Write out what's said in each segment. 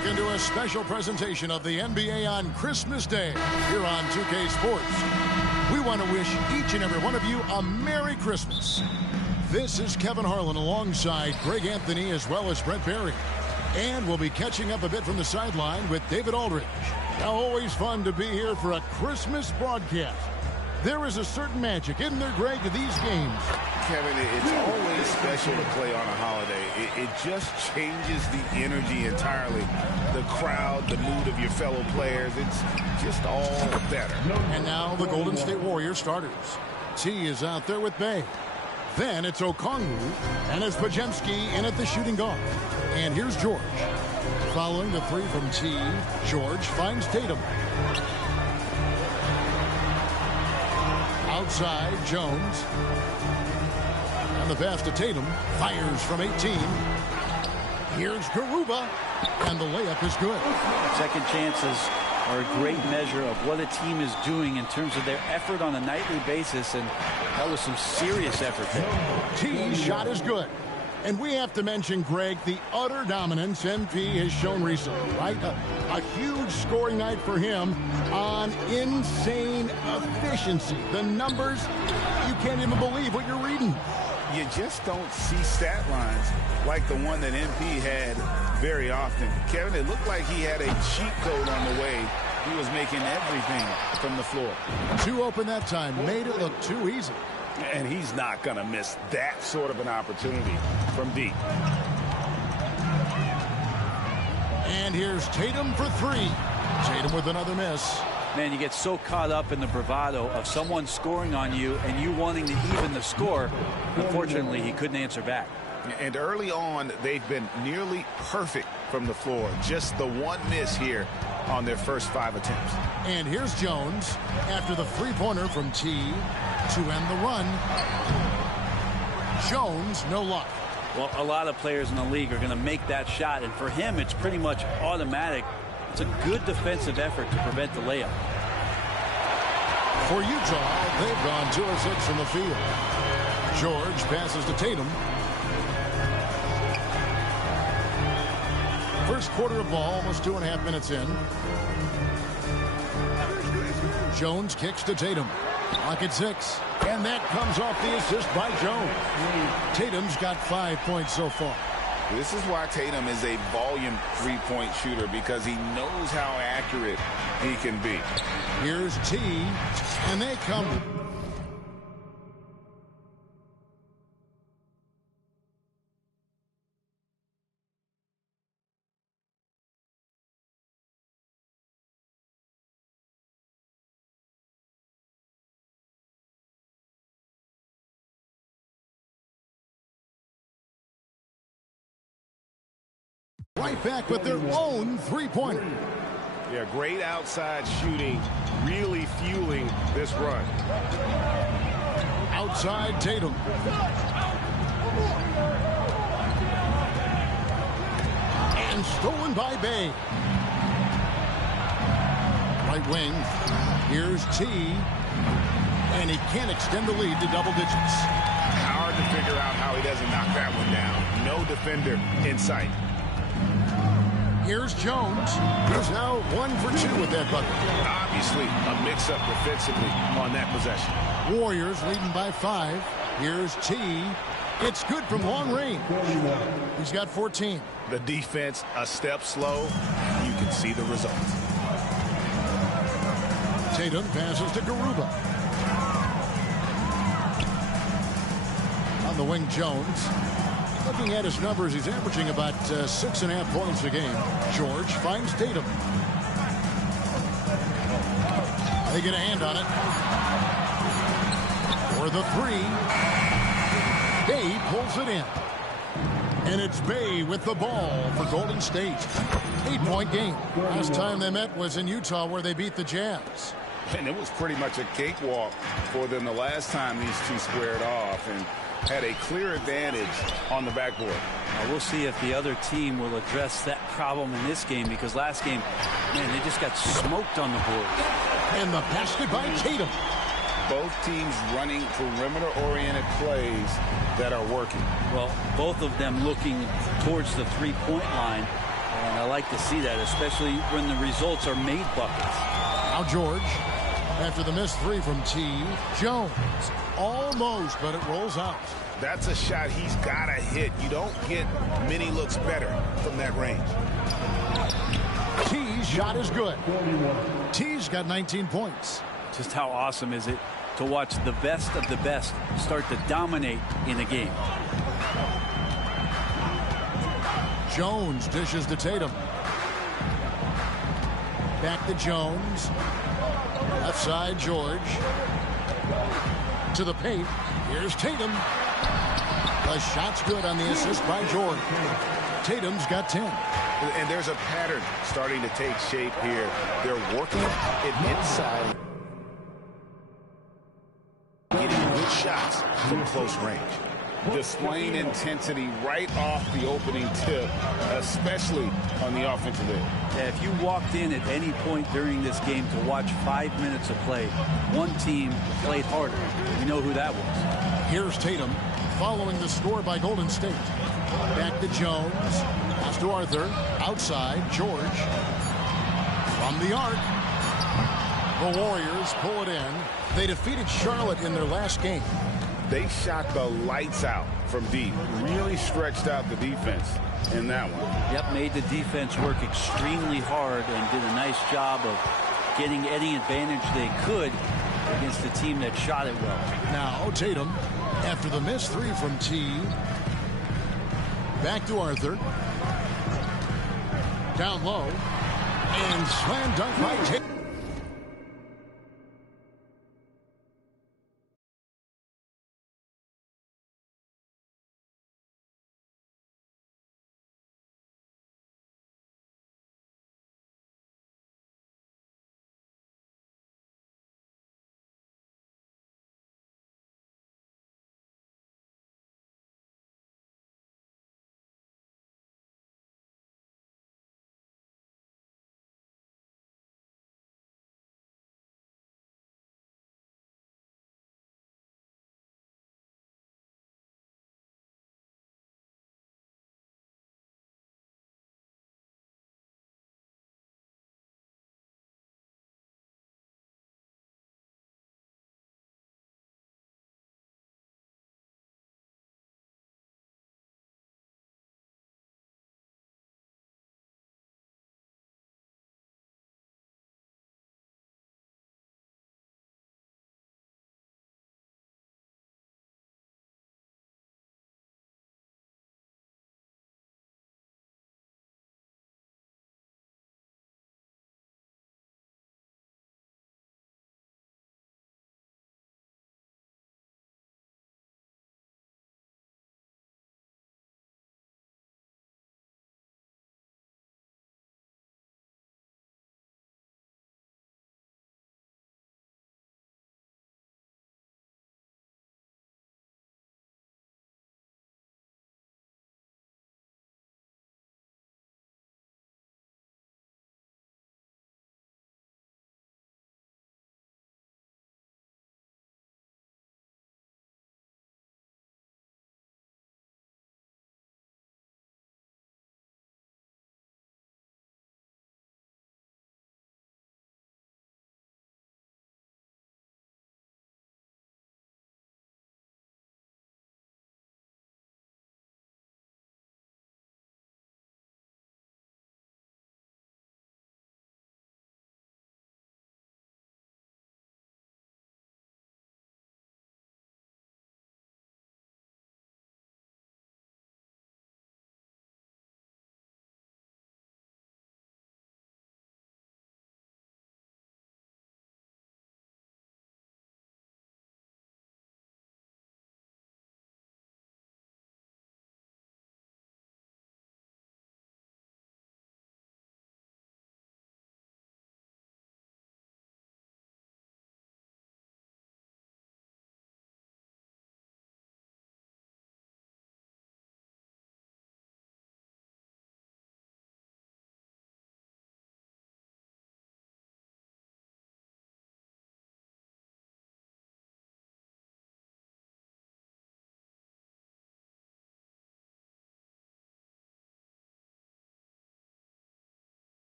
Welcome to a special presentation of the NBA on Christmas Day here on 2K Sports. We want to wish each and every one of you a Merry Christmas. This is Kevin Harlan alongside Greg Anthony as well as Brent Barry. And we'll be catching up a bit from the sideline with David Aldridge. Now, always fun to be here for a Christmas broadcast. There is a certain magic, isn't there, Greg, to these games? Kevin, it's always special to play on a holiday. It just changes the energy entirely. The crowd, the mood of your fellow players, it's just all better. And now the Golden State Warriors starters. T is out there with Bay. Then it's Okongwu, and it's Pajemski in at the shooting guard. And here's George. Following the three from T, George finds Tatum. Outside, Jones. And the pass to Tatum. Fires from 18. Here's Garuba. And the layup is good. Second chances are a great measure of what a team is doing in terms of their effort on a nightly basis. And that was some serious effort there. T's shot is good. And we have to mention, Greg, the utter dominance MP has shown recently, right? A huge scoring night for him on insane efficiency. The numbers, you can't even believe what you're reading. You just don't see stat lines like the one that MP had very often. Kevin, it looked like he had a cheat code on the way. He was making everything from the floor. Too open that time, made it look too easy. And he's not going to miss that sort of an opportunity from deep. And here's Tatum for three. Tatum with another miss. Man, you get so caught up in the bravado of someone scoring on you and you wanting to even the score. Unfortunately, he couldn't answer back. And early on, they've been nearly perfect from the floor. Just the one miss here on their first 5 attempts. And here's Jones after the three-pointer from T to end the run. Jones, no luck. Well, a lot of players in the league are going to make that shot, and for him, it's pretty much automatic. It's a good defensive effort to prevent the layup. For Utah, they've gone 2 of 6 from the field. George passes to Tatum. First quarter of ball, almost 2.5 minutes in. Jones kicks to Tatum. Clock at 6. And that comes off the assist by Jones. Tatum's got 5 points so far. This is why Tatum is a volume three-point shooter, because he knows how accurate he can be. Here's T, and they come. Right back with their own three-pointer. Yeah, great outside shooting, really fueling this run. Outside Tatum. And stolen by Bay. Right wing. Here's T. And he can't extend the lead to double digits. Hard to figure out how he doesn't knock that one down. No defender in sight. Here's Jones. He's now 1 for 2 with that bucket. Obviously, a mix-up defensively on that possession. Warriors leading by 5. Here's T. It's good from long range. He's got 14. The defense a step slow. You can see the results. Tatum passes to Garuba. On the wing, Jones. Looking at his numbers, he's averaging about 6.5 points a game. George finds Tatum. They get a hand on it. For the three. Bay pulls it in. And it's Bay with the ball for Golden State. 8-point game. Last time they met was in Utah, where they beat the Jazz. And it was pretty much a cakewalk for them the last time these two squared off, and had a clear advantage on the backboard. We'll see if the other team will address that problem in this game, because last game, man, they just got smoked on the board. And the basket by Tatum. Both teams running perimeter-oriented plays that are working. Well, both of them looking towards the three-point line. And I like to see that, especially when the results are made buckets. Now George, after the missed three from T. Jones, almost, but it rolls out. That's a shot he's got to hit. You don't get many looks better from that range. T's shot is good. T's got 19 points. Just how awesome is it to watch the best of the best start to dominate in a game. Jones dishes to Tatum. Back to Jones. Left side, George. To the paint. Here's Tatum. The shot's good on the assist by George. Tatum's got 10. And there's a pattern starting to take shape here. They're working it inside. Getting good shots from close range. Displaying intensity right off the opening tip, especially on the offensive end. Yeah, if you walked in at any point during this game to watch 5 minutes of play, one team played harder. You know who that was. Here's Tatum following the score by Golden State. Back to Jones. Pass to Arthur. Outside, George. From the arc. The Warriors pull it in. They defeated Charlotte in their last game. They shot the lights out from deep. Really stretched out the defense in that one. Yep, made the defense work extremely hard and did a nice job of getting any advantage they could against the team that shot it well. Now Tatum, after the missed three from T. Back to Arthur. Down low. And slam dunk by Tatum.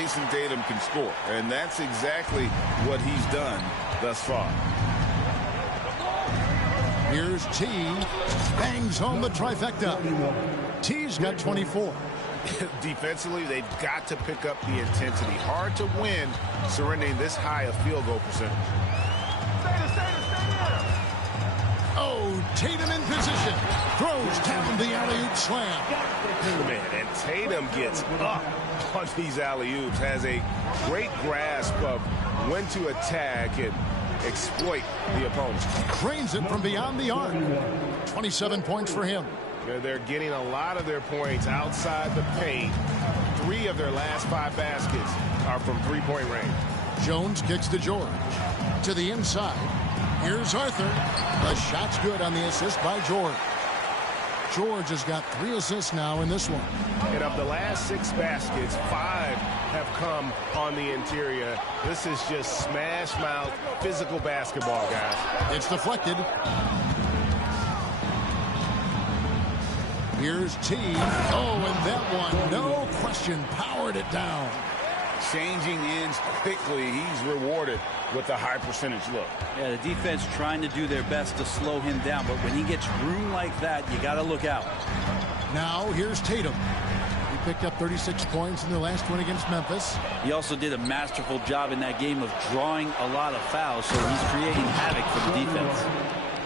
Jason Tatum can score, and that's exactly what he's done thus far. Here's T. Bangs home the trifecta. T's got 24. Defensively, they've got to pick up the intensity. Hard to win surrendering this high a field goal percentage. Oh, Tatum in position. Throws down the alley-oop slam. Man, and Tatum gets up on these alley-oops. Has a great grasp of when to attack and exploit the opponent. Cranes it from beyond the arc. 27 points for him. They're getting a lot of their points outside the paint. 3 of their last 5 baskets are from three-point range. Jones kicks to George. To the inside. Here's Arthur. The shot's good on the assist by George. George has got 3 assists now in this one. And of the last 6 baskets, 5 have come on the interior. This is just smash-mouth physical basketball, guys. It's deflected. Here's T. Oh, and that one, no question, powered it down. Changing ends quickly. He's rewarded with a high percentage look. Yeah, the defense trying to do their best to slow him down, but when he gets room like that, you got to look out. Now here's Tatum. He picked up 36 points in their last win against Memphis. He also did a masterful job in that game of drawing a lot of fouls, so he's creating havoc for the defense.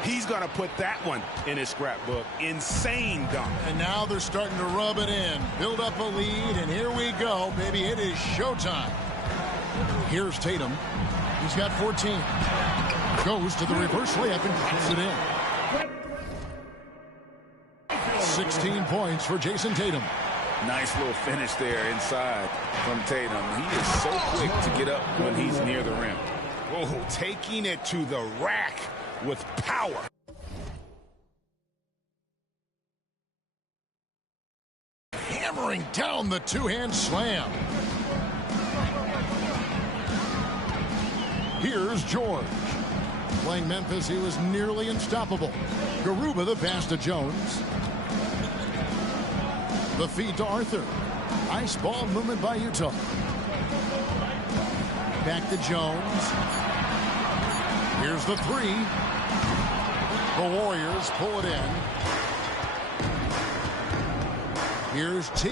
He's going to put that one in his scrapbook. Insane dunk. And now they're starting to rub it in. Build up a lead, and here we go, baby. It is showtime. Here's Tatum. He's got 14. Goes to the reverse layup and pops it in. 16 points for Jason Tatum. Nice little finish there inside from Tatum. He is so quick to get up when he's near the rim. Oh, taking it to the rack with power. Hammering down the two-hand slam. Here's George. Playing Memphis, he was nearly unstoppable. Garuba the pass to Jones. The feed to Arthur. Nice ball movement by Utah. Back to Jones. Here's the 3. The Warriors pull it in. Here's T.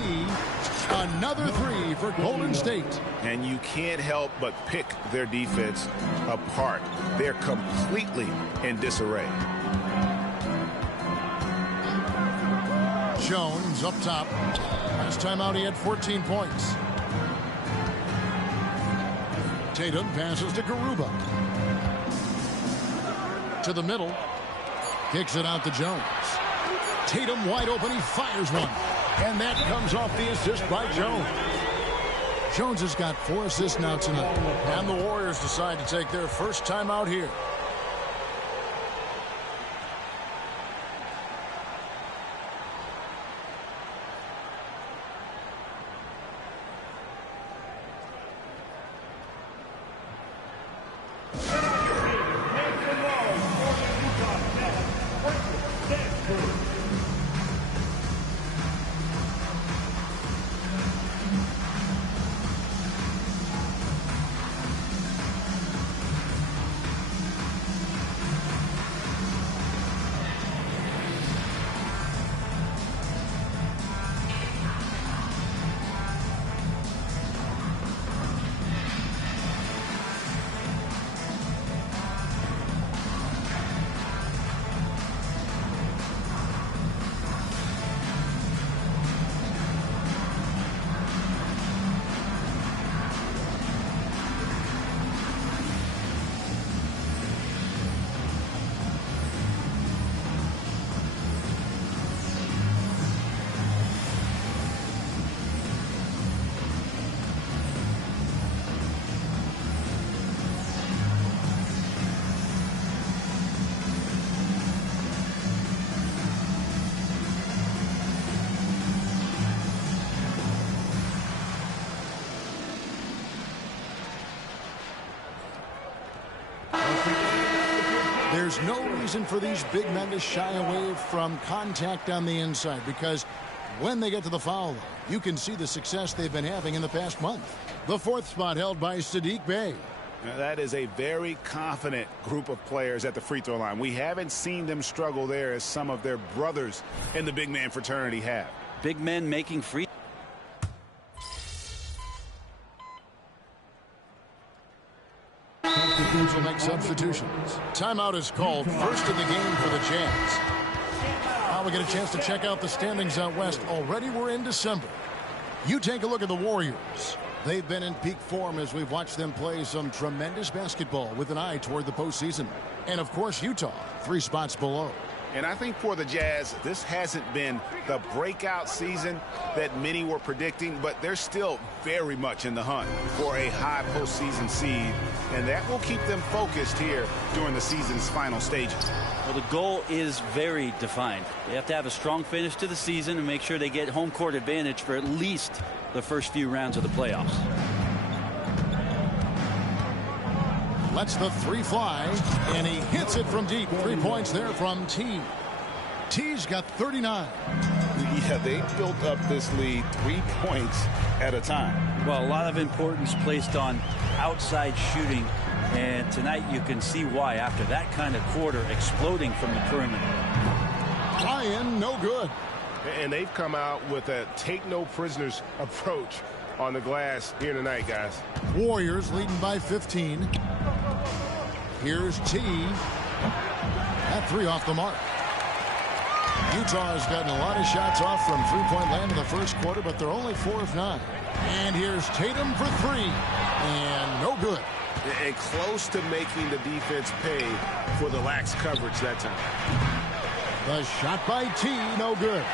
Another 3 for Golden State. And you can't help but pick their defense apart. They're completely in disarray. Jones up top. Last time out he had 14 points. Tatum passes to Garuba. To the middle. Kicks it out to Jones. Tatum wide open. He fires one. And that comes off the assist by Jones. Jones has got 4 assists now tonight. And the Warriors decide to take their first time out here. There's no reason for these big men to shy away from contact on the inside, because when they get to the foul line, you can see the success they've been having in the past month. The fourth spot held by Sadiq Bey. Now, that is a very confident group of players at the free throw line. We haven't seen them struggle there as some of their brothers in the big man fraternity have. Big men making free. Teams will make substitutions. Timeout is called, first of the game for the Jazz. Now we get a chance to check out the standings out west. Already we're in December. You take a look at the Warriors. They've been in peak form as we've watched them play some tremendous basketball with an eye toward the postseason. And, of course, Utah, 3 spots below. And I think for the Jazz, this hasn't been the breakout season that many were predicting, but they're still very much in the hunt for a high postseason seed, and that will keep them focused here during the season's final stages. Well, the goal is very defined. They have to have a strong finish to the season and make sure they get home court advantage for at least the first few rounds of the playoffs. Lets the 3 fly, and he hits it from deep. 3 points there from T. T's got 39. Yeah, they built up this lead 3 points at a time. Well, a lot of importance placed on outside shooting, and tonight you can see why after that kind of quarter exploding from the perimeter. Ryan, no good. And they've come out with a take-no-prisoners approach on the glass here tonight, guys. Warriors leading by 15. Here's T. That 3 off the mark. Utah has gotten a lot of shots off from three-point land in the first quarter, but they're only 4 of 9. And here's Tatum for 3. And no good. And close to making the defense pay for the lax coverage that time. The shot by T, no good.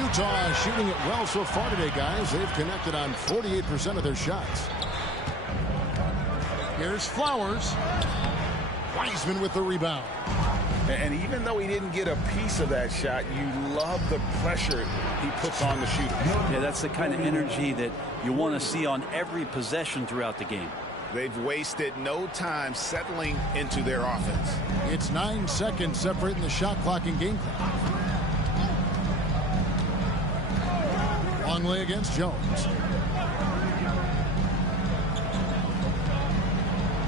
Utah is shooting it well so far today, guys. They've connected on 48% of their shots. Here's Flowers. Wiseman with the rebound. And even though he didn't get a piece of that shot, you love the pressure he puts on the shooter. Yeah, that's the kind of energy that you want to see on every possession throughout the game. They've wasted no time settling into their offense. It's 9 seconds separating the shot clock and game clock. Longley against Jones.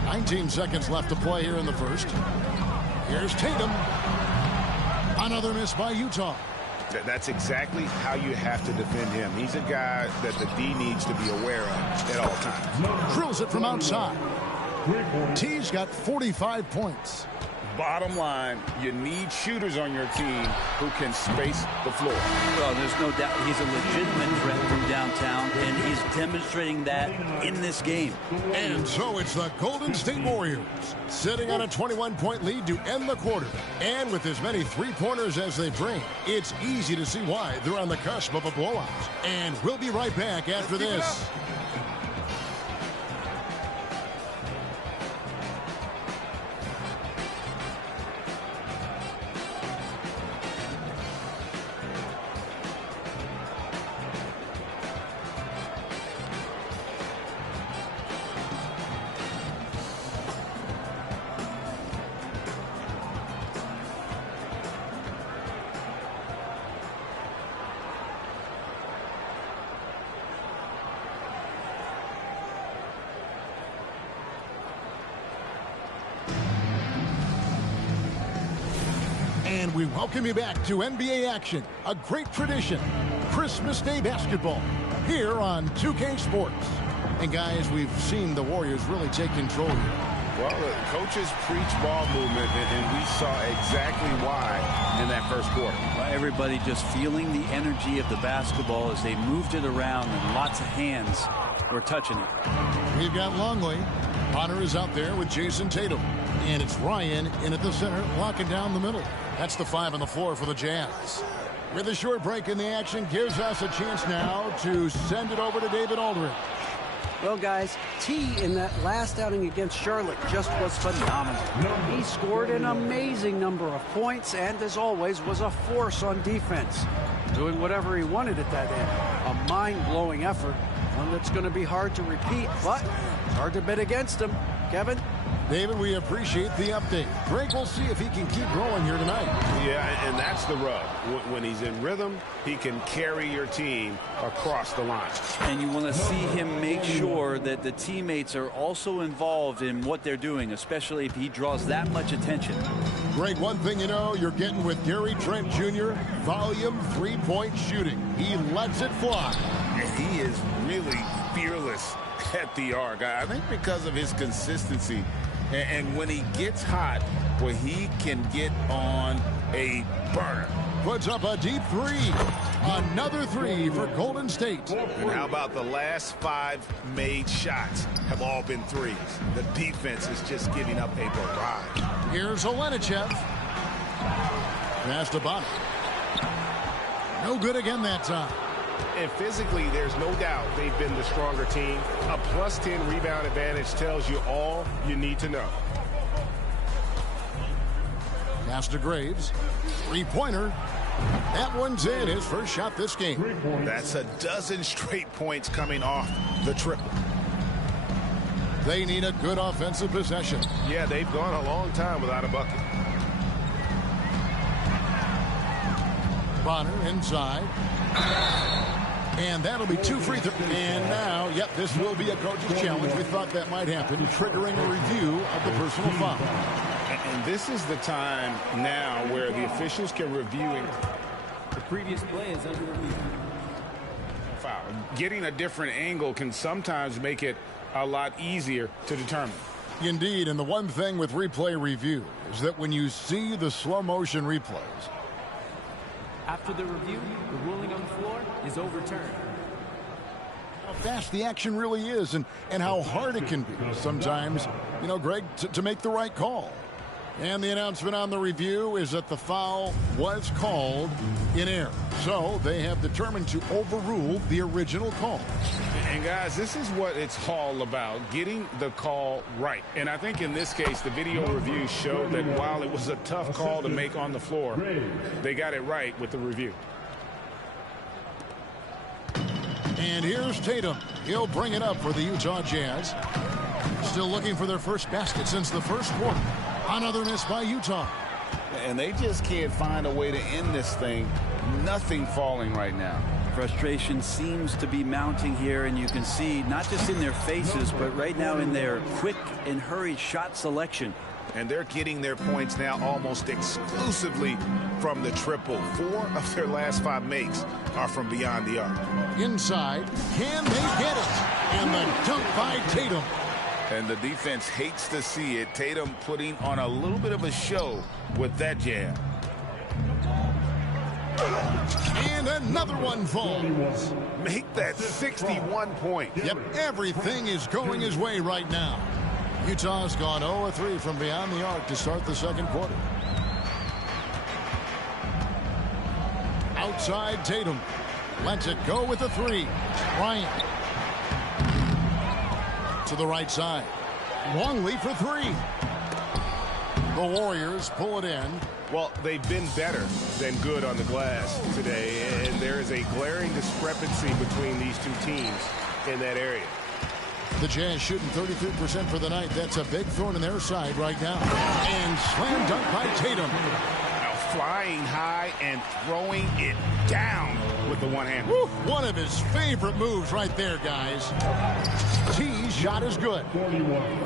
19 seconds left to play here in the first. Here's Tatum. Another miss by Utah. That's exactly how you have to defend him. He's a guy that the D needs to be aware of at all times. Drills it from outside. T's got 45 points. Bottom line, you need shooters on your team who can space the floor. Well, there's no doubt he's a legitimate threat from downtown, and he's demonstrating that in this game. And so it's the Golden State Warriors sitting on a 21-point lead to end the quarter. And with as many three-pointers as they bring, it's easy to see why they're on the cusp of a blowout. And we'll be right back after this. And we welcome you back to NBA action, a great tradition, Christmas Day basketball, here on 2K Sports. And guys, we've seen the Warriors really take control here. Well, the coaches preach ball movement, and we saw exactly why in that first quarter. Everybody just feeling the energy of the basketball as they moved it around, and lots of hands were touching it. We've got Longley. Potter is out there with Jason Tatum. And it's Ryan in at the center, locking down the middle. That's the 5 on the floor for the Jazz. With a short break in the action, gives us a chance now to send it over to David Aldridge. Well, guys, T in that last outing against Charlotte just was phenomenal. He scored an amazing number of points and, as always, was a force on defense, doing whatever he wanted at that end. A mind-blowing effort, one that's going to be hard to repeat, but it's hard to bet against him. Kevin? David, we appreciate the update. Greg, we'll see if he can keep growing here tonight. Yeah, and that's the rub. When he's in rhythm, he can carry your team across the line. And you want to see him make sure that the teammates are also involved in what they're doing, especially if he draws that much attention. Greg, one thing you know, you're getting with Gary Trent Jr., volume three-point shooting. He lets it fly. He is really fearless at the arc. I think because of his consistency. And when he gets hot, well, he can get on a burner. Puts up a deep three. Another three for Golden State. And how about the last 5 made shots have all been threes? The defense is just giving up a barrage. Here's Olenichev. Pass to Bonner. No good again that time. And physically, there's no doubt they've been the stronger team. A +10 rebound advantage tells you all you need to know. Pass to Graves. Three-pointer. That one's in. His first shot this game. That's a dozen straight points coming off the triple. They need a good offensive possession. Yeah, they've gone a long time without a bucket. Bonner inside. And that'll be 2 free throws. And now, yep, this will be a coach's challenge. We thought that might happen, triggering a review of the personal foul. And this is the time now where the officials can review it. The previous play is under review. Foul. Getting a different angle can sometimes make it a lot easier to determine. Indeed, and the one thing with replay review is that when you see the slow motion replays, After the review, the ruling on the floor is overturned. how fast the action really is and how hard it can be sometimes, you know, Greg, to make the right call. And the announcement on the review is that the foul was called in error. So they have determined to overrule the original call. And guys, this is what it's all about, getting the call right. And I think in this case, the video review showed that while it was a tough call to make on the floor, they got it right with the review. And here's Tatum. He'll bring it up for the Utah Jazz. Still looking for their first basket since the first quarter. Another miss by Utah. And they just can't find a way to end this thing. Nothing falling right now. Frustration seems to be mounting here, and you can see not just in their faces, but right now in their quick and hurried shot selection. And they're getting their points now almost exclusively from the triple. 4 of their last 5 makes are from beyond the arc. Inside. Can they get it? And the dunk by Tatum. And the defense hates to see it. Tatum putting on a little bit of a show with that jab. And another one falls. Make that 61 point. Yep, everything is going his way right now. Utah's gone 0-3 from beyond the arc to start the second quarter. Outside Tatum. Lets it go with a 3. Bryant. To the right side. Longley for 3. The Warriors pull it in. Well, they've been better than good on the glass today, and there is a glaring discrepancy between these two teams in that area. The Jazz shooting 33% for the night. That's a big thorn in their side right now. And slam dunk by Tatum. Now flying high and throwing it down with the one hand. Woo, one of his favorite moves right there, guys. T's shot is good.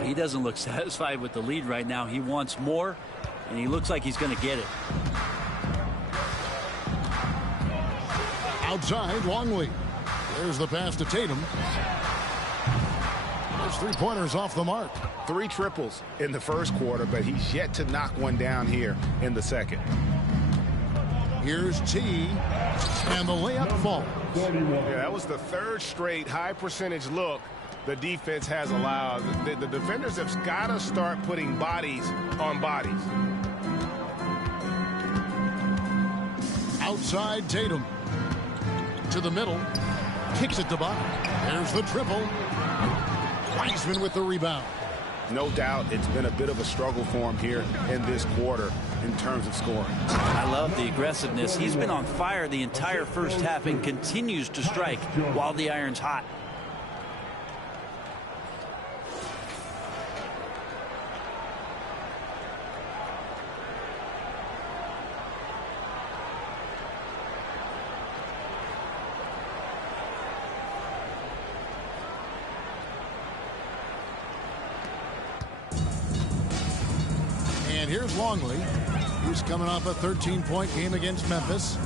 He doesn't look satisfied with the lead right now. He wants more, and he looks like he's going to get it. Outside, Longley. There's the pass to Tatum. There's 3-pointers off the mark. 3 triples in the first quarter, but he's yet to knock one down here in the second. Here's T, and the layup falls. Yeah, that was the 3rd straight high percentage look the defense has allowed. The defenders have got to start putting bodies on bodies. Outside Tatum. To the middle. Kicks it to Bonner. There's the triple. Wiseman with the rebound. No doubt it's been a bit of a struggle for him here in this quarter in terms of scoring. I love the aggressiveness. He's been on fire the entire first half and continues to strike while the iron's hot. And here's Longley. He's coming off a 13-point game against Memphis.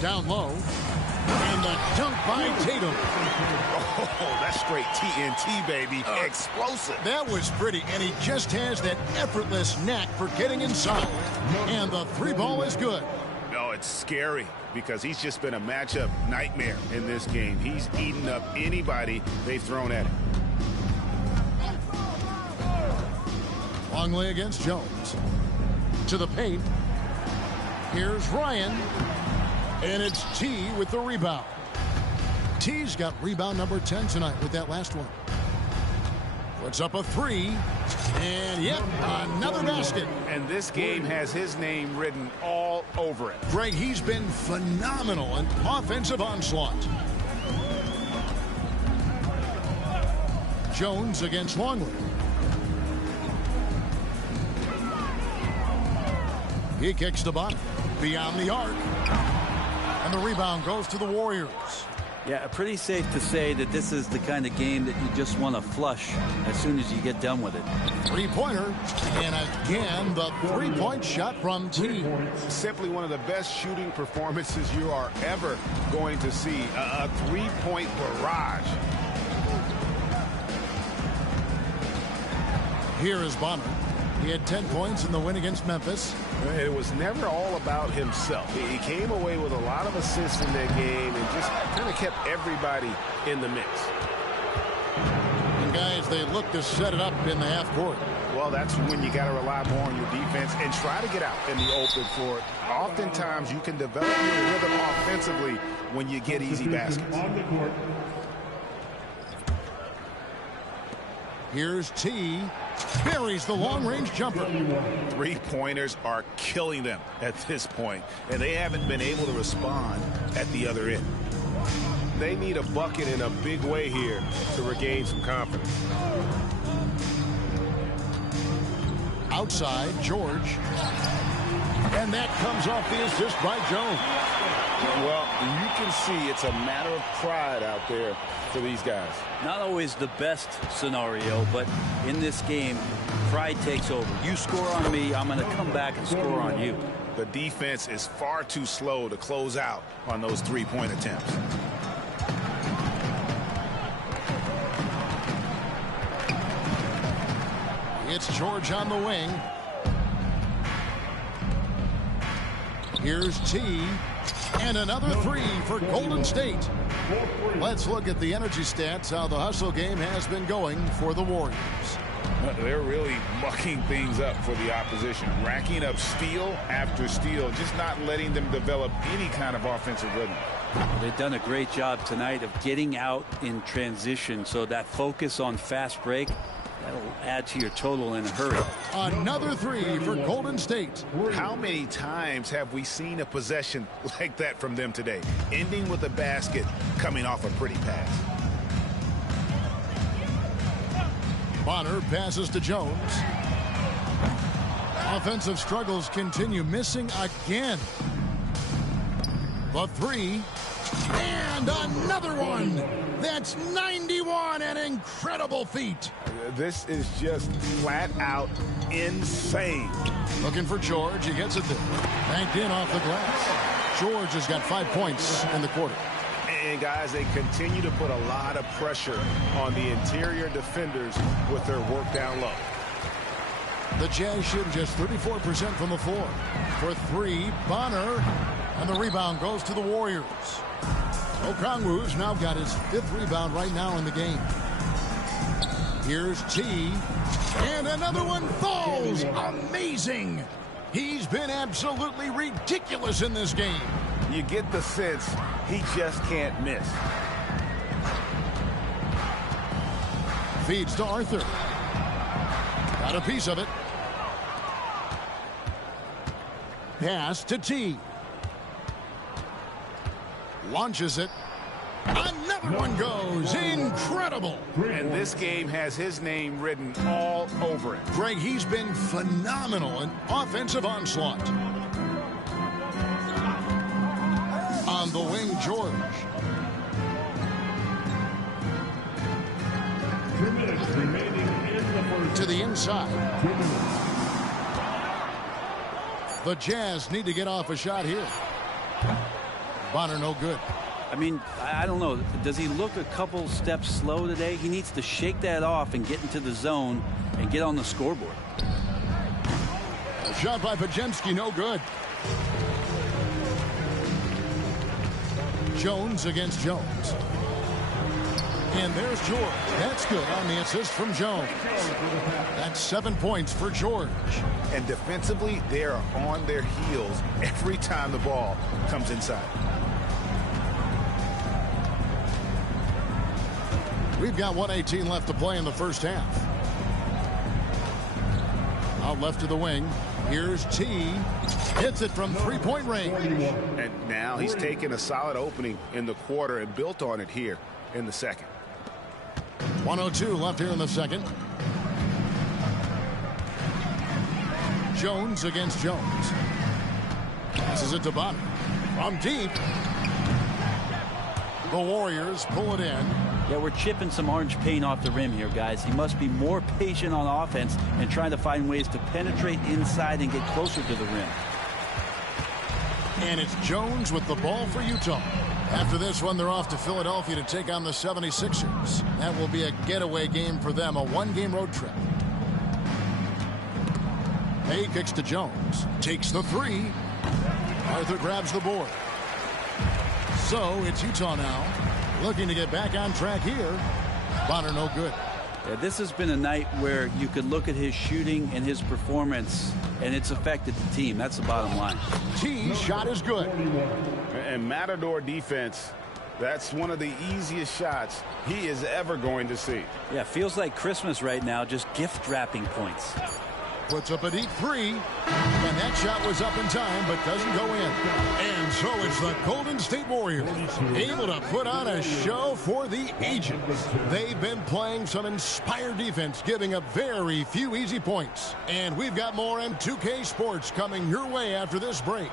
Down low. And the dunk by Tatum. Oh, that's straight TNT, baby. Explosive. That was pretty, and he just has that effortless knack for getting inside. And the three ball is good. No, it's scary because he's just been a matchup nightmare in this game. He's eaten up anybody they've thrown at him. Longley against Jones. To the paint. Here's Ryan. And it's T with the rebound. T's got rebound number 10 tonight with that last one. Puts up a three. And yep, another basket. And this game has his name written all over it. Greg, he's been phenomenal in offensive onslaught. Jones against Longley. He kicks the bottom beyond the arc. And the rebound goes to the Warriors. Yeah, pretty safe to say that this is the kind of game that you just want to flush as soon as you get done with it. Three-pointer. And again, the three-point shot from T. Simply one of the best shooting performances you are ever going to see. A three-point barrage. Here is Bonner. He had 10 points in the win against Memphis. It was never all about himself. He came away with a lot of assists in that game and just kind of kept everybody in the mix. And guys, they look to set it up in the half court. Well, that's when you got to rely more on your defense and try to get out in the open floor. Oftentimes, you can develop your rhythm offensively when you get easy baskets. Here's T. Buries the long-range jumper. Three-pointers are killing them at this point, and they haven't been able to respond at the other end. They need a bucket in a big way here to regain some confidence. Outside, George. And that comes off the assist by Jones. Well, you can see it's a matter of pride out there for these guys. Not always the best scenario, but in this game, pride takes over. You score on me, I'm going to come back and score on you. The defense is far too slow to close out on those three-point attempts. It's George on the wing. Here's T. And another three for Golden State. Let's look at the energy stats, how the hustle game has been going for the Warriors. They're really mucking things up for the opposition, racking up steal after steal, just not letting them develop any kind of offensive rhythm. They've done a great job tonight of getting out in transition, so that focus on fast break, that'll add to your total in a hurry. Another three for Golden State. How many times have we seen a possession like that from them today, ending with a basket coming off a pretty pass? Bonner passes to Jones. Offensive struggles continue, missing again. The three. And another one. That's 91, an incredible feat. This is just flat out insane. Looking for George. He gets it there. Banked in off the glass. George has got 5 points in the quarter. And guys, they continue to put a lot of pressure on the interior defenders with their work down low. The Jazz shooting just 34% from the floor. For three, Bonner. And the rebound goes to the Warriors. Okongwu's now got his 5th rebound right now in the game. Here's T. And another one falls. Amazing. He's been absolutely ridiculous in this game. You get the sense he just can't miss. Feeds to Arthur. Got a piece of it. Pass to T. Launches it. Another one goes. Incredible. And this game has his name written all over it. Greg, he's been phenomenal in offensive onslaught. On the wing, George. 2 minutes remaining in the first. To the inside. The Jazz need to get off a shot here. Bonner no good. I mean, I don't know. Does he look a couple steps slow today? He needs to shake that off and get into the zone and get on the scoreboard. A shot by Podziemski, no good. Jones against Jones. And there's George. That's good on the assist from Jones. That's 7 points for George. And defensively, they are on their heels every time the ball comes inside. We've got 1:18 left to play in the first half. Out left to the wing. Here's T. Hits it from three-point range. And now he's taken a solid opening in the quarter and built on it here in the second. 1:02 left here in the second. Jones against Jones. Passes it to Bonner. From deep. The Warriors pull it in. Yeah, we're chipping some orange paint off the rim here, guys. He must be more patient on offense and trying to find ways to penetrate inside and get closer to the rim. And it's Jones with the ball for Utah. After this one, they're off to Philadelphia to take on the 76ers. That will be a getaway game for them, a one-game road trip. Hay kicks to Jones. Takes the three. Arthur grabs the board. So it's Utah now, looking to get back on track here. Bonner no good. Yeah, this has been a night where you could look at his shooting and his performance, and it's affected the team. That's the bottom line. T's shot is good. And Matador defense, that's one of the easiest shots he is ever going to see. Yeah, feels like Christmas right now, just gift wrapping points. Puts up a deep three, and that shot was up in time, but doesn't go in. And so it's the Golden State Warriors able to put on a show for the ages. They've been playing some inspired defense, giving up very few easy points. And we've got more M2K Sports coming your way after this break.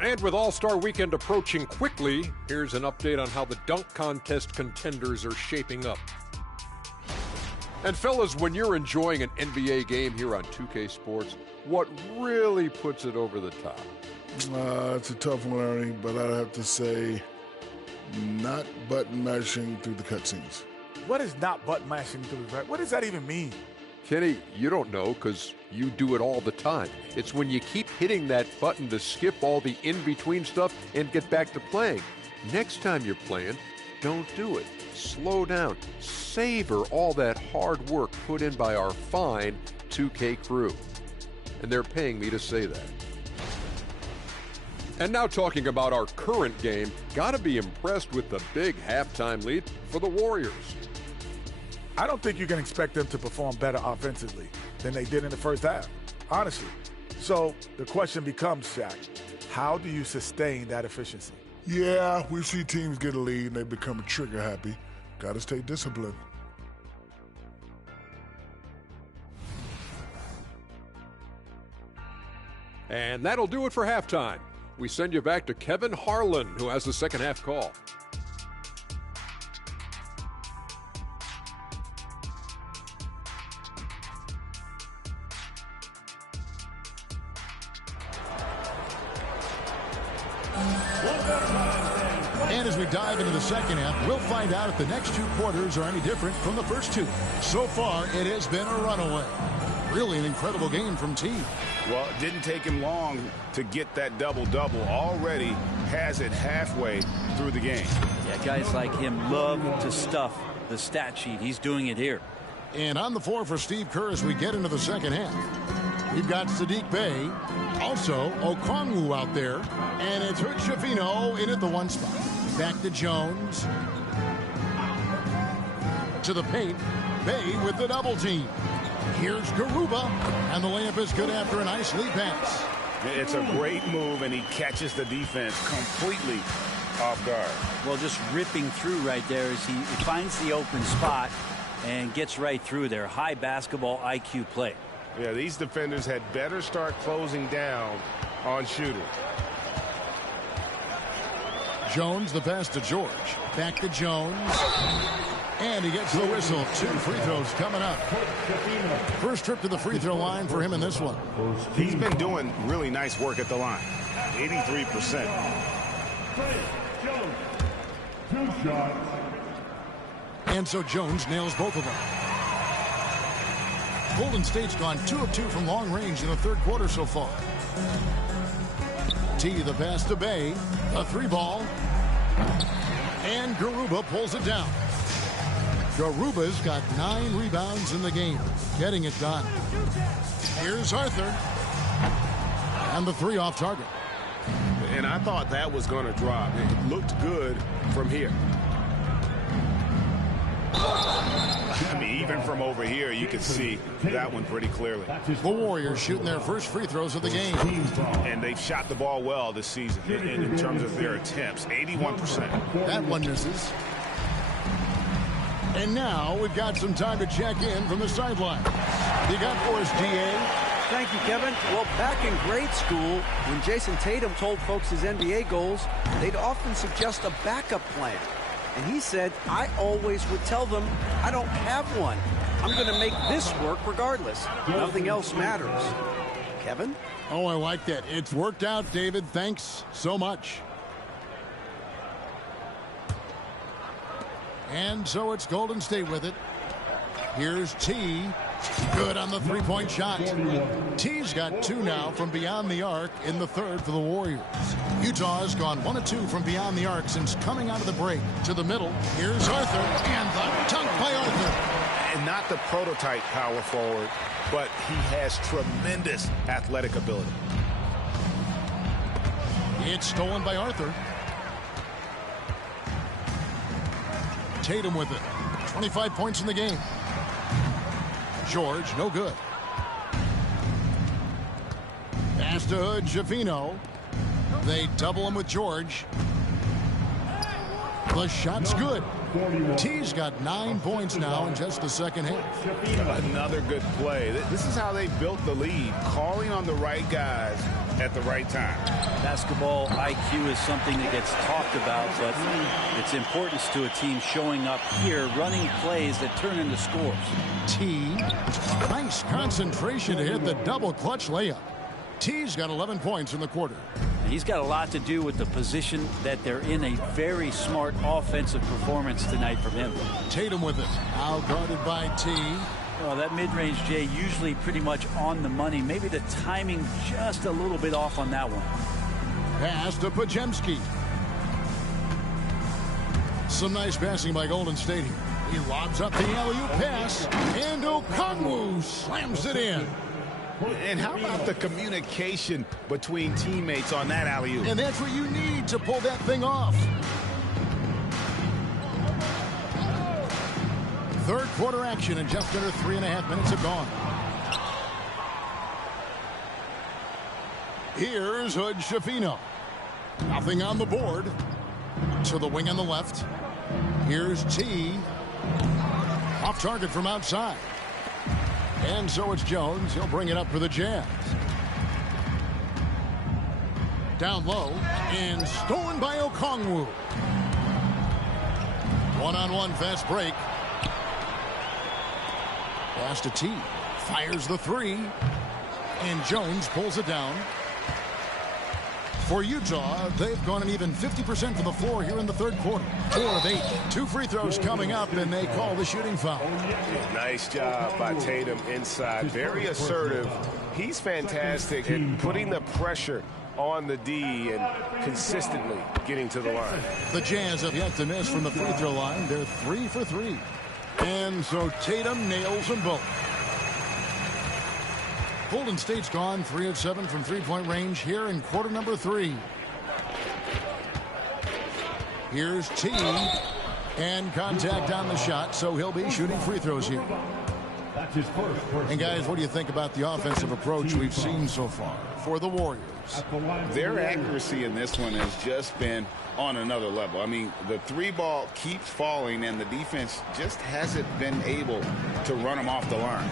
And with All-Star Weekend approaching quickly, here's an update on how the dunk contest contenders are shaping up. And fellas, when you're enjoying an NBA game here on 2K Sports, what really puts it over the top? It's a tough one, Ernie, but I'd have to say not button mashing through the cutscenes. What is not button mashing through the? What does that even mean? Kenny, you don't know because you do it all the time. It's when you keep hitting that button to skip all the in-between stuff and get back to playing. Next time you're playing, don't do it. Slow down. Savor all that hard work put in by our fine 2K crew. And they're paying me to say that. And now talking about our current game, gotta be impressed with the big halftime lead for the Warriors. I don't think you can expect them to perform better offensively than they did in the first half, honestly. So the question becomes, Shaq, how do you sustain that efficiency? Yeah, we see teams get a lead and they become trigger happy. Got to stay disciplined. And that'll do it for halftime. We send you back to Kevin Harlan, who has the second half call. And as we dive into the second half, we'll find out if the next two quarters are any different from the first two. So far, it has been a runaway. Really an incredible game from T. Well, it didn't take him long to get that double-double. Already has it halfway through the game. Yeah, guys like him love to stuff the stat sheet. He's doing it here. And on the floor for Steve Kerr as we get into the second half. We've got Sadiq Bey, also Okongwu out there, and it's Hood-Schifino in at the one spot. Back to Jones. To the paint. Bey with the double team. Here's Garuba, and the layup is good after a nice lead pass. It's a great move, and he catches the defense completely off guard. Well, just ripping through right there as he finds the open spot and gets right through there. High basketball IQ play. Yeah, these defenders had better start closing down on shooters. Jones, the pass to George. Back to Jones. And he gets the whistle. 2 free throws coming up. First trip to the free throw line for him in this one. He's been doing really nice work at the line. 83%. And so Jones nails both of them. Golden State's gone 2 of 2 from long range in the third quarter so far. T, the pass to Bey. A 3-ball. And Garuba pulls it down. Garuba's got 9 rebounds in the game. Getting it done. Here's Arthur. And the 3 off target. And I thought that was going to drop. It looked good from here. I mean, even from over here, you can see that one pretty clearly. The Warriors shooting their first free throws of the game. And they've shot the ball well this season in terms of their attempts. 81%. That one misses. And now we've got some time to check in from the sideline. You got for us, DA? Thank you, Kevin. Well, back in grade school, when Jason Tatum told folks his NBA goals, they'd often suggest a backup plan. And he said, I always would tell them, I don't have one. I'm going to make this work regardless. Nothing else matters. Kevin? Oh, I like that. It's worked out, David. Thanks so much. And so it's Golden State with it. Here's T. Good on the three-point shot. T's got 2 now from beyond the arc in the third for the Warriors. Utah's gone 1 of 2 from beyond the arc since coming out of the break. To the middle. Here's Arthur. And the dunk by Arthur. And not the prototype power forward, but he has tremendous athletic ability. It's stolen by Arthur. Tatum with it. 25 points in the game. George, no good. Pass to Hood-Schifino. They double him with George. The shot's good. T's got 9 points now in just the second half. Another good play. This is how they built the lead, calling on the right guys at the right time. Basketball IQ is something that gets talked about, but its importance to a team showing up here, running plays that turn into scores. T, nice concentration to hit the double clutch layup. T's got 11 points in the quarter. He's got a lot to do with the position that they're in. A very smart offensive performance tonight from him. Tatum with it. Now guarded by T. Well, that mid-range, Jay, usually pretty much on the money. Maybe the timing just a little bit off on that one. Pass to Podziemski. Some nice passing by Golden State here. He lobs up the alley-oop pass, and Okongwu slams it in. And how about the communication between teammates on that alley-oop? And that's what you need to pull that thing off. Third quarter action, and just under 3.5 minutes have gone. Here's Hood-Schifino. Nothing on the board. To the wing on the left. Here's T. Off target from outside. And so it's Jones. He'll bring it up for the Jazz. Down low. And stolen by Okongwu. One-on-one fast break. Pass to T. Fires the 3. And Jones pulls it down. For Utah, they've gone an even 50% from the floor here in the third quarter. 4 of 8. 2 free throws coming up, and they call the shooting foul. Nice job by Tatum inside. Very assertive. He's fantastic at putting the pressure on the D and consistently getting to the line. The Jazz have yet to miss from the free throw line. They're 3 for 3. And so Tatum nails them both. Golden State's gone 3 of 7 from three-point range here in quarter number 3. Here's T. And contact on the shot, so he'll be shooting free throws here. And guys, what do you think about the offensive approach we've seen so far for the Warriors? Their accuracy in this one has just been on another level. I mean, the three ball keeps falling, and the defense just hasn't been able to run them off the line.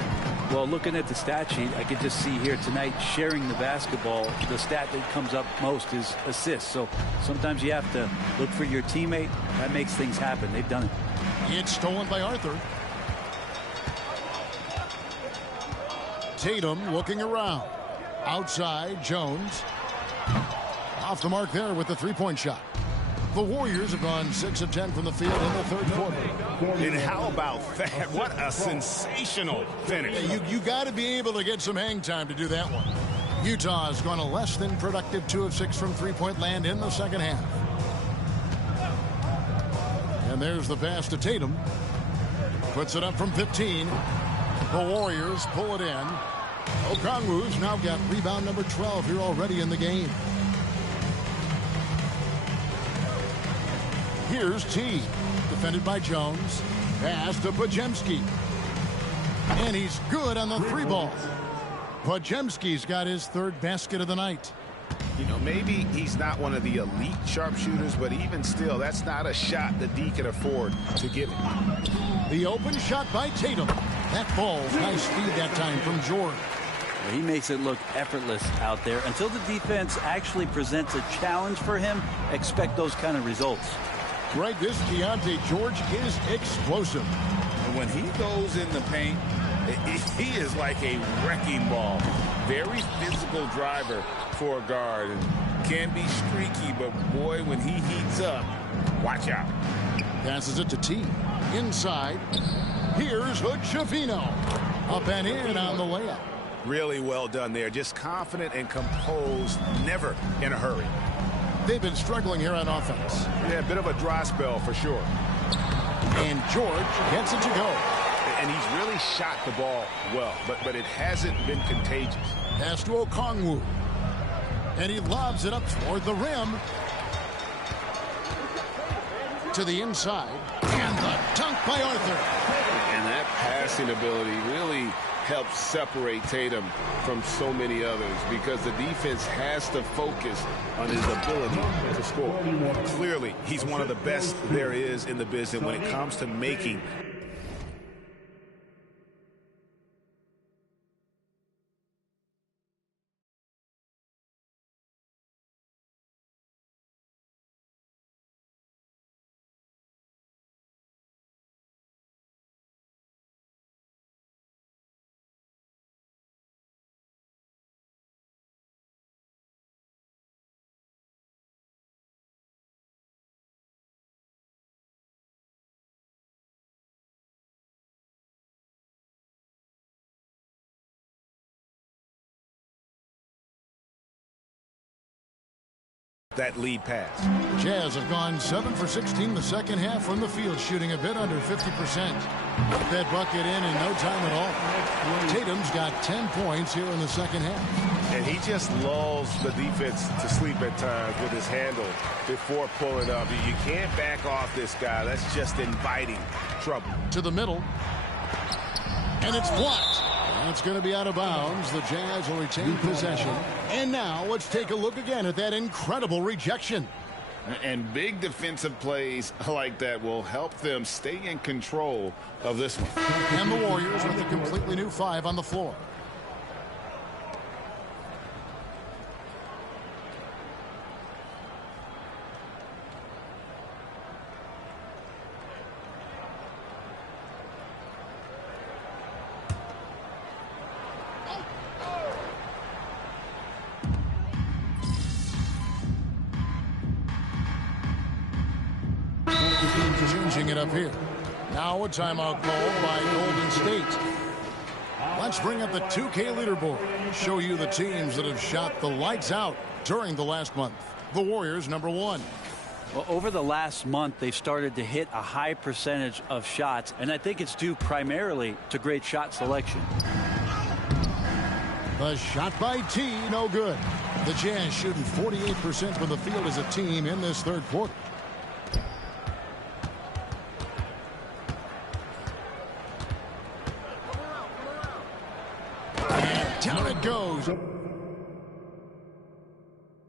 Well, looking at the stat sheet, I could just see here tonight sharing the basketball. The stat that comes up most is assists. So sometimes you have to look for your teammate. That makes things happen. They've done it. It's stolen by Arthur. Tatum looking around. Outside, Jones. Off the mark there with the three-point shot. The Warriors have gone 6 of 10 from the field in the third quarter. And how about that? What a sensational finish. You got to be able to get some hang time to do that one. Utah has gone a less than productive 2 of 6 from three-point land in the second half. And there's the pass to Tatum. Puts it up from 15. The Warriors pull it in. Okongwu's now got rebound number 12 here already in the game. Here's T. Defended by Jones. Pass to Podziemski. And he's good on the three ball. Podziemski's got his third basket of the night. You know, maybe he's not one of the elite sharpshooters, but even still, that's not a shot that D can afford to give him. The open shot by Tatum. That falls. Nice speed that time from George. He makes it look effortless out there. Until the defense actually presents a challenge for him, expect those kind of results. Right, this Keontae George is explosive. And when he goes in the paint, he is like a wrecking ball. Very physical driver for a guard. And can be streaky, but boy, when he heats up, watch out. Passes it to T. Inside. Here's Hood-Schifino. Up and in on the layup. Really well done there. Just confident and composed, never in a hurry. They've been struggling here on offense. Yeah, a bit of a dry spell for sure. And George gets it to go. And he's really shot the ball well, but it hasn't been contagious. Pass to Okongwu. And he lobs it up toward the rim. To the inside. And the dunk by Arthur. And that passing ability really helps separate Tatum from so many others because the defense has to focus on his ability to score. Clearly, he's one of the best there is in the business when it comes to making. That lead pass. Jazz have gone 7 for 16 the second half from the field, shooting a bit under 50%. Get that bucket in no time at all. Tatum's got 10 points here in the second half. And he just lulls the defense to sleep at times with his handle before pulling up. You can't back off this guy. That's just inviting trouble. To the middle. And it's blocked. That's going to be out of bounds. The Jazz will retain possession. And now let's take a look again at that incredible rejection. And big defensive plays like that will help them stay in control of this one. And the Warriors with a completely new 5 on the floor. Changing it up here. Now a timeout called by Golden State. Let's bring up the 2K leaderboard. Show you the teams that have shot the lights out during the last month. The Warriors, number 1. Well, over the last month, they've started to hit a high percentage of shots, and I think it's due primarily to great shot selection. The shot by T, no good. The Jazz shooting 48% from the field as a team in this third quarter. And down it goes.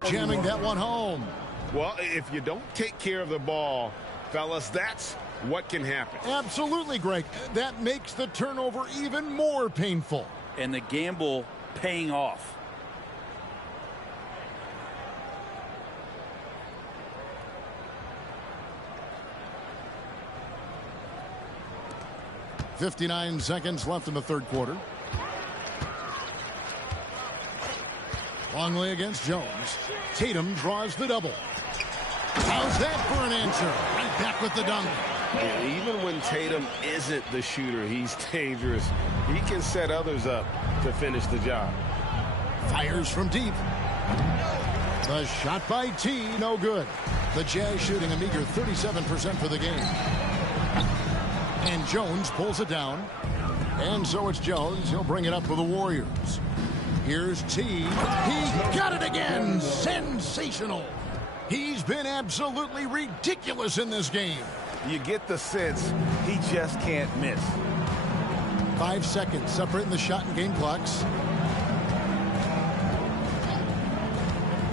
Jamming that one home. Well, if you don't take care of the ball, fellas, that's what can happen. Absolutely, Greg. That makes the turnover even more painful. And the gamble paying off. .59 seconds left in the third quarter. Longley against Jones. Tatum draws the double. How's that for an answer? Right back with the dunk. Yeah, even when Tatum isn't the shooter, he's dangerous. He can set others up to finish the job. Fires from deep. The shot by T, no good. The Jazz shooting a meager 37% for the game. And Jones pulls it down. And so it's Jones. He'll bring it up for the Warriors. Here's T. He got it again. Sensational. He's been absolutely ridiculous in this game. You get the sense he just can't miss. 5 seconds separating the shot and game clocks.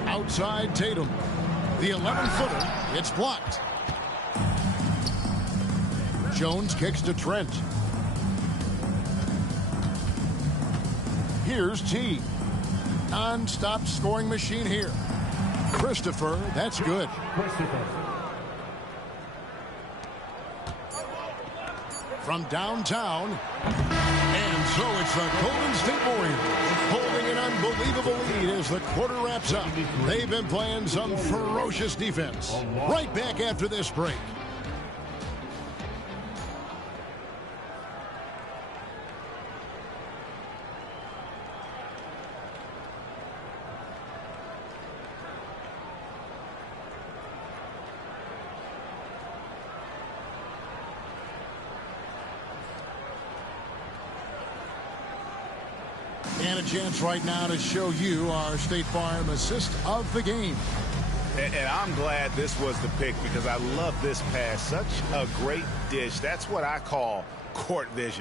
Outside Tatum. The 11-footer. It's blocked. Jones kicks to Trent. Here's T. Non-stop scoring machine here. Christopher, that's good. From downtown. And so it's the Golden State Warriors holding an unbelievable lead as the quarter wraps up. They've been playing some ferocious defense. Right back after this break. And a chance right now to show you our State Farm assist of the game. And I'm glad this was the pick because I love this pass. Such a great dish. That's what I call court vision.